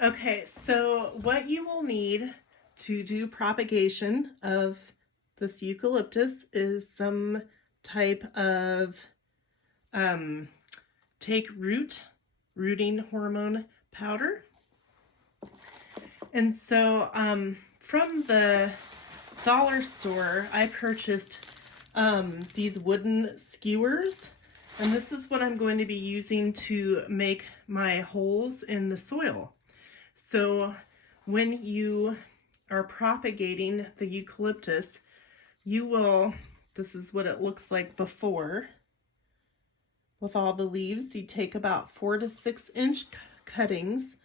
Okay, so what you will need to do propagation of this eucalyptus is some type of take rooting hormone powder. And so from the dollar store, I purchased these wooden skewers. And this is what I'm going to be using to make my holes in the soil. So when you are propagating the eucalyptus, this is what it looks like before. With all the leaves, you take about 4 to 6 inch cuttings,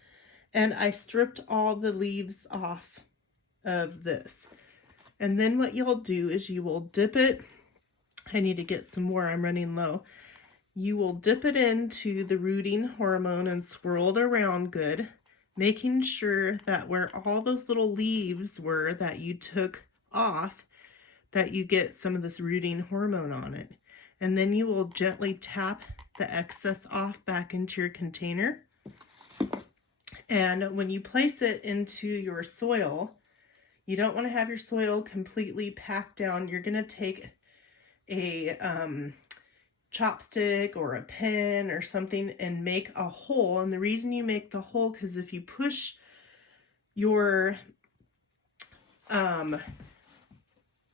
and I stripped all the leaves off of this. And then what you'll do is you will dip it. I need to get some more, I'm running low. You will dip it into the rooting hormone and swirl it around good, making sure that where all those little leaves were that you took off, that you get some of this rooting hormone on it. And then you will gently tap the excess off back into your container. And when you place it into your soil, you don't want to have your soil completely packed down. You're going to take a chopstick or a pen or something and make a hole. And the reason you make the hole, because if you push your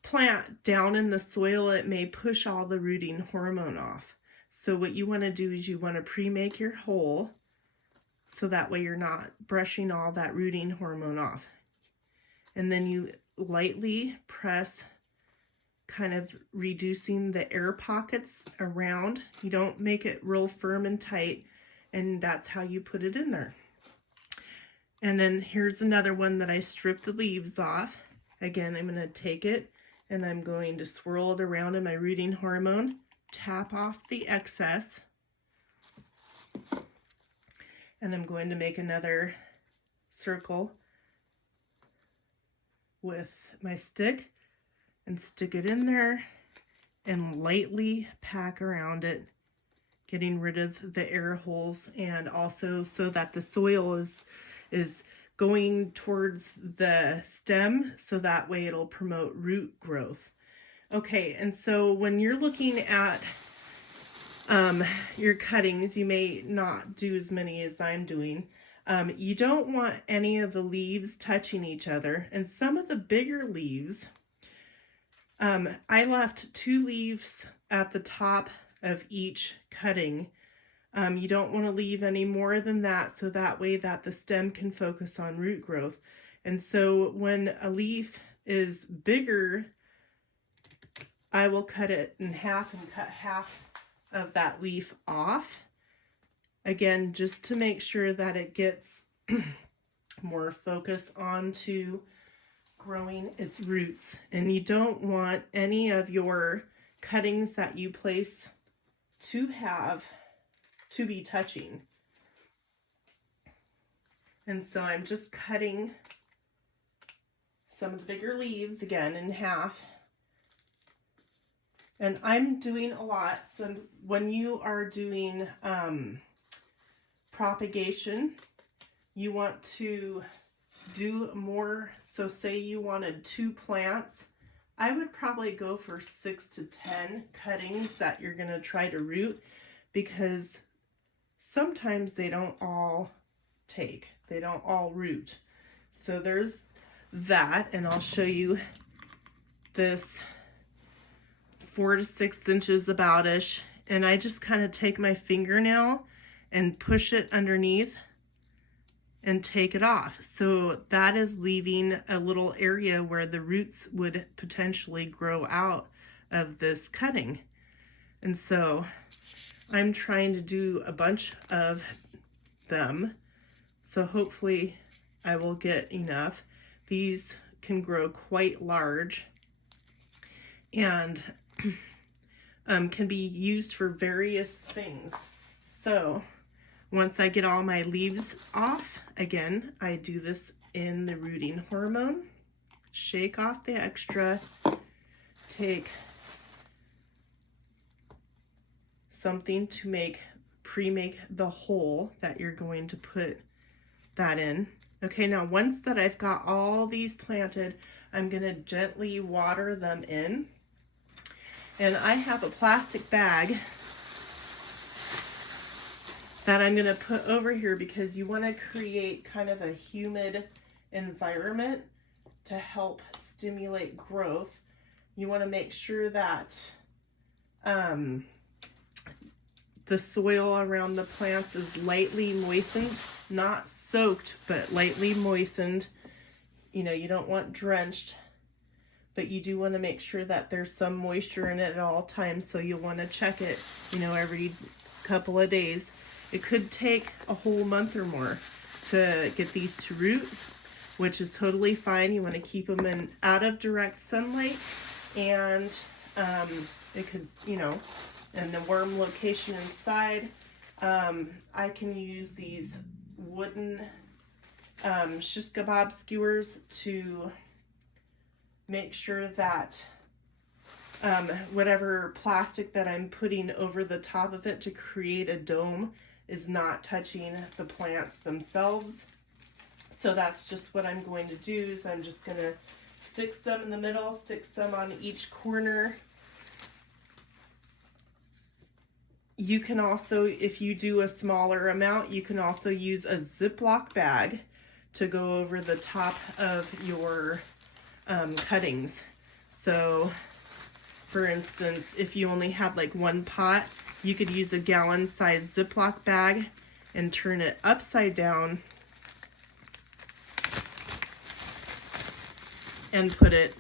plant down in the soil, it may push all the rooting hormone off. So what you want to do is you want to pre-make your hole so that way you're not brushing all that rooting hormone off. And then you lightly press, kind of reducing the air pockets around. You don't make it real firm and tight, and that's how you put it in there. And then here's another one that I stripped the leaves off. Again, I'm going to take it and I'm going to swirl it around in my rooting hormone, tap off the excess, and I'm going to make another circle with my stick and stick it in there and lightly pack around it, getting rid of the air holes, and also so that the soil is going towards the stem, so that way it'll promote root growth. Okay, and so when you're looking at your cuttings, you may not do as many as I'm doing. You don't want any of the leaves touching each other, and some of the bigger leaves, I left 2 leaves at the top of each cutting. You don't want to leave any more than that, so that way that the stem can focus on root growth. And so when a leaf is bigger, I will cut it in half and cut half of that leaf off. Again, just to make sure that it gets more focus onto growing its roots. And you don't want any of your cuttings that you place to be touching. And so I'm just cutting some of the bigger leaves again in half. And I'm doing a lot. So when you are doing propagation, you want to do more. So say you wanted 2 plants, I would probably go for 6 to 10 cuttings that you're going to try to root, because sometimes they don't all they don't all root. So there's that, and I'll show you this 4 to 6 inches about-ish, and I just kind of take my fingernail and push it underneath and take it off. So that is leaving a little area where the roots would potentially grow out of this cutting. And so I'm trying to do a bunch of them, so hopefully I will get enough. These can grow quite large and can be used for various things. So once I get all my leaves off, again, I do this in the rooting hormone, shake off the extra, take something to pre-make the hole that you're going to put that in. Okay, now once that I've got all these planted, I'm gonna gently water them in. And I have a plastic bag that I'm gonna put over here because you wanna create kind of a humid environment to help stimulate growth. You wanna make sure that the soil around the plants is lightly moistened, not soaked, but lightly moistened. You know, you don't want drenched, but you do want to make sure that there's some moisture in it at all times. So you'll want to check it, you know, every couple of days. It could take a whole month or more to get these to root, which is totally fine. You want to keep them in out of direct sunlight, and it could, you know, in the warm location inside. I can use these wooden shish kebab skewers to make sure that whatever plastic that I'm putting over the top of it to create a dome is not touching the plants themselves. So that's just what I'm going to do, is I'm just going to stick some in the middle, stick some on each corner. You can also, if you do a smaller amount, you can also use a Ziploc bag to go over the top of your cuttings. So for instance, if you only had like one pot, you could use a gallon size Ziploc bag and turn it upside down and put it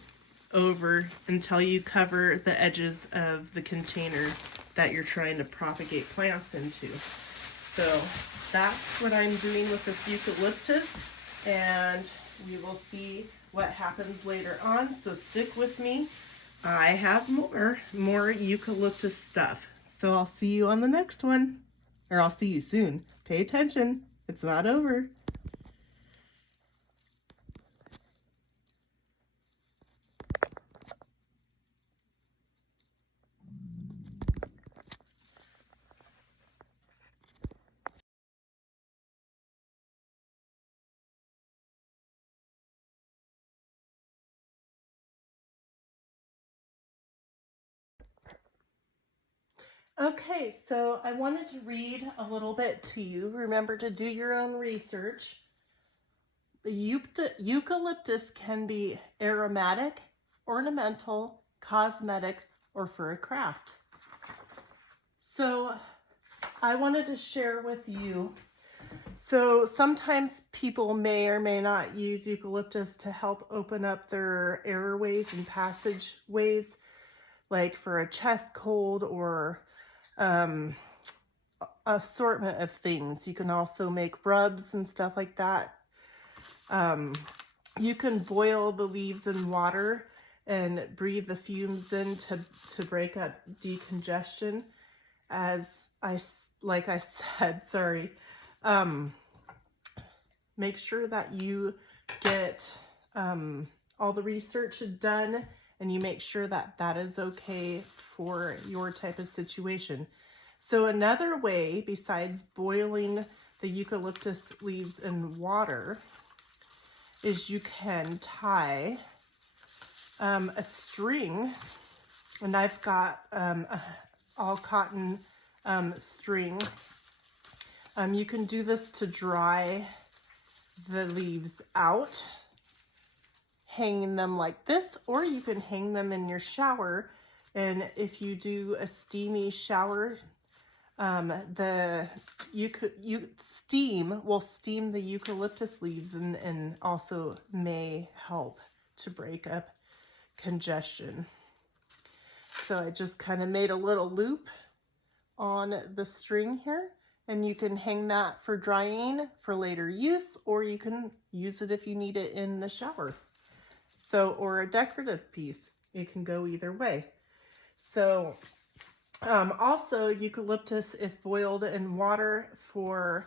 over until you cover the edges of the container that you're trying to propagate plants into. So that's what I'm doing with this eucalyptus, and we will see what happens later on. So stick with me. I have more eucalyptus stuff. So I'll see you on the next one, or I'll see you soon. Pay attention, it's not over. Okay, so I wanted to read a little bit to you. Remember to do your own research. The eucalyptus can be aromatic, ornamental, cosmetic, or for a craft. So I wanted to share with you. So sometimes people may or may not use eucalyptus to help open up their airways and passageways, like for a chest cold or assortment of things. You can also make rubs and stuff like that. You can boil the leaves in water and breathe the fumes in to break up decongestion. Like I said, sorry. Make sure that you get all the research done, and you make sure that that is okay for your type of situation. So another way, besides boiling the eucalyptus leaves in water, is you can tie a string, and I've got all cotton string. You can do this to dry the leaves out, hanging them like this, or you can hang them in your shower. And if you do a steamy shower, steam will steam the eucalyptus leaves and also may help to break up congestion. So I just kind of made a little loop on the string here, and you can hang that for drying for later use, or you can use it if you need it in the shower. So, or a decorative piece. It can go either way. So also eucalyptus, if boiled in water for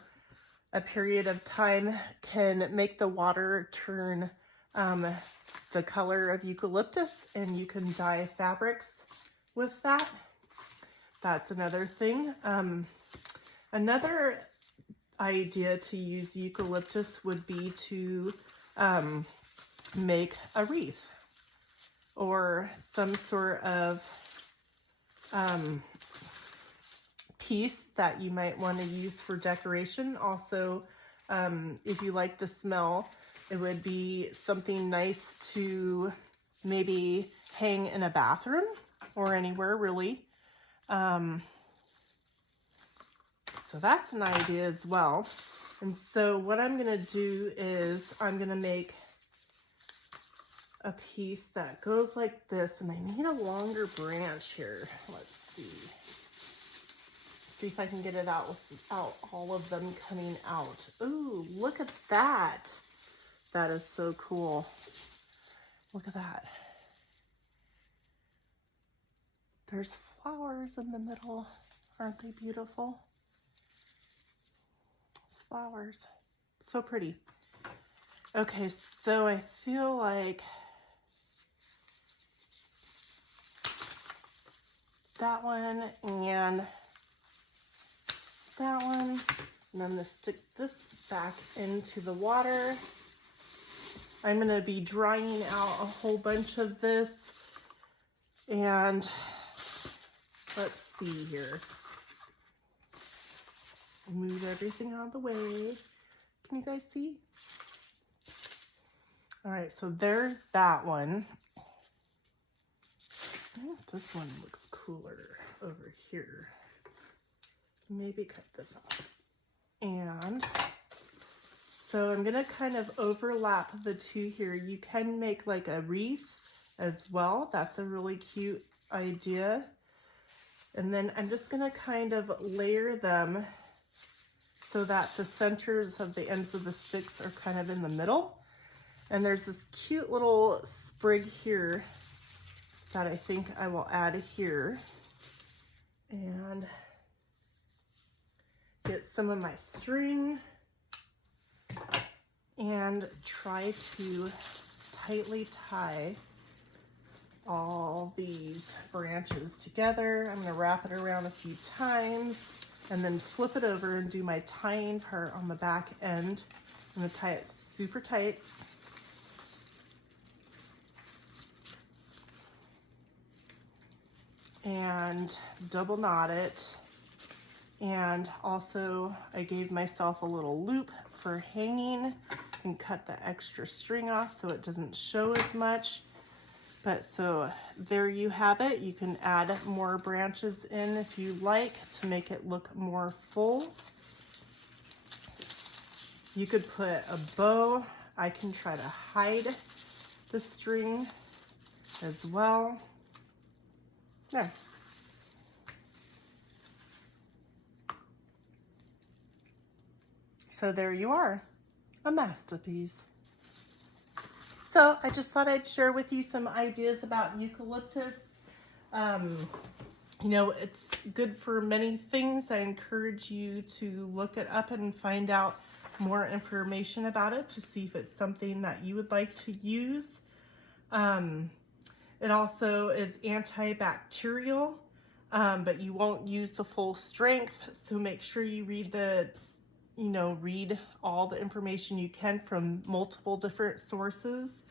a period of time, can make the water turn the color of eucalyptus, and you can dye fabrics with that. That's another thing. Another idea to use eucalyptus would be to make a wreath or some sort of piece that you might want to use for decoration. Also, if you like the smell, it would be something nice to maybe hang in a bathroom or anywhere really. So that's an idea as well. And so what I'm going to do is I'm going to make a piece that goes like this, and I need a longer branch here. Let's see if I can get it out without all of them coming out. Ooh, look at that. That is so cool. Look at that. There's flowers in the middle. Aren't they beautiful? It's flowers. So pretty. Okay, so I feel like that one and that one. And I'm gonna stick this back into the water. I'm gonna be drying out a whole bunch of this. And let's see here. Move everything out of the way. Can you guys see? All right, so there's that one. This one looks cooler over here. Maybe cut this off. And so I'm gonna kind of overlap the two here. You can make like a wreath as well. That's a really cute idea. And then I'm just gonna kind of layer them so that the centers of the ends of the sticks are kind of in the middle. And there's this cute little sprig here that I think I will add here. And get some of my string and try to tightly tie all these branches together. I'm gonna wrap it around a few times and then flip it over and do my tying part on the back end. I'm gonna tie it super tight. And double knot it. And also I gave myself a little loop for hanging and cut the extra string off so it doesn't show as much. But so there you have it. You can add more branches in if you like to make it look more full. You could put a bow. I can try to hide the string as well. There. So there you are, a masterpiece. So I just thought I'd share with you some ideas about eucalyptus. You know, it's good for many things. I encourage you to look it up and find out more information about it to see if it's something that you would like to use. It also is antibacterial, but you won't use the full strength. So make sure you read read all the information you can from multiple different sources.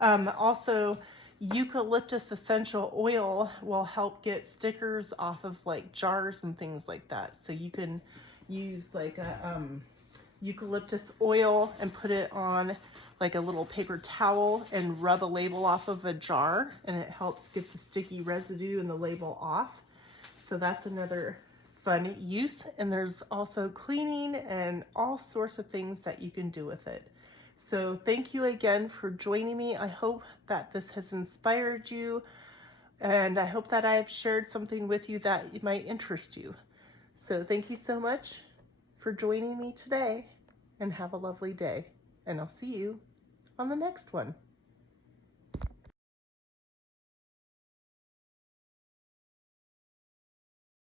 Also, eucalyptus essential oil will help get stickers off of like jars and things like that. So you can use like a eucalyptus oil and put it on like a little paper towel and rub a label off of a jar, and it helps get the sticky residue and the label off. So that's another fun use. And there's also cleaning and all sorts of things that you can do with it. So thank you again for joining me. I hope that this has inspired you, and I hope that I've shared something with you that might interest you. So thank you so much for joining me today, and have a lovely day. And I'll see you on the next one.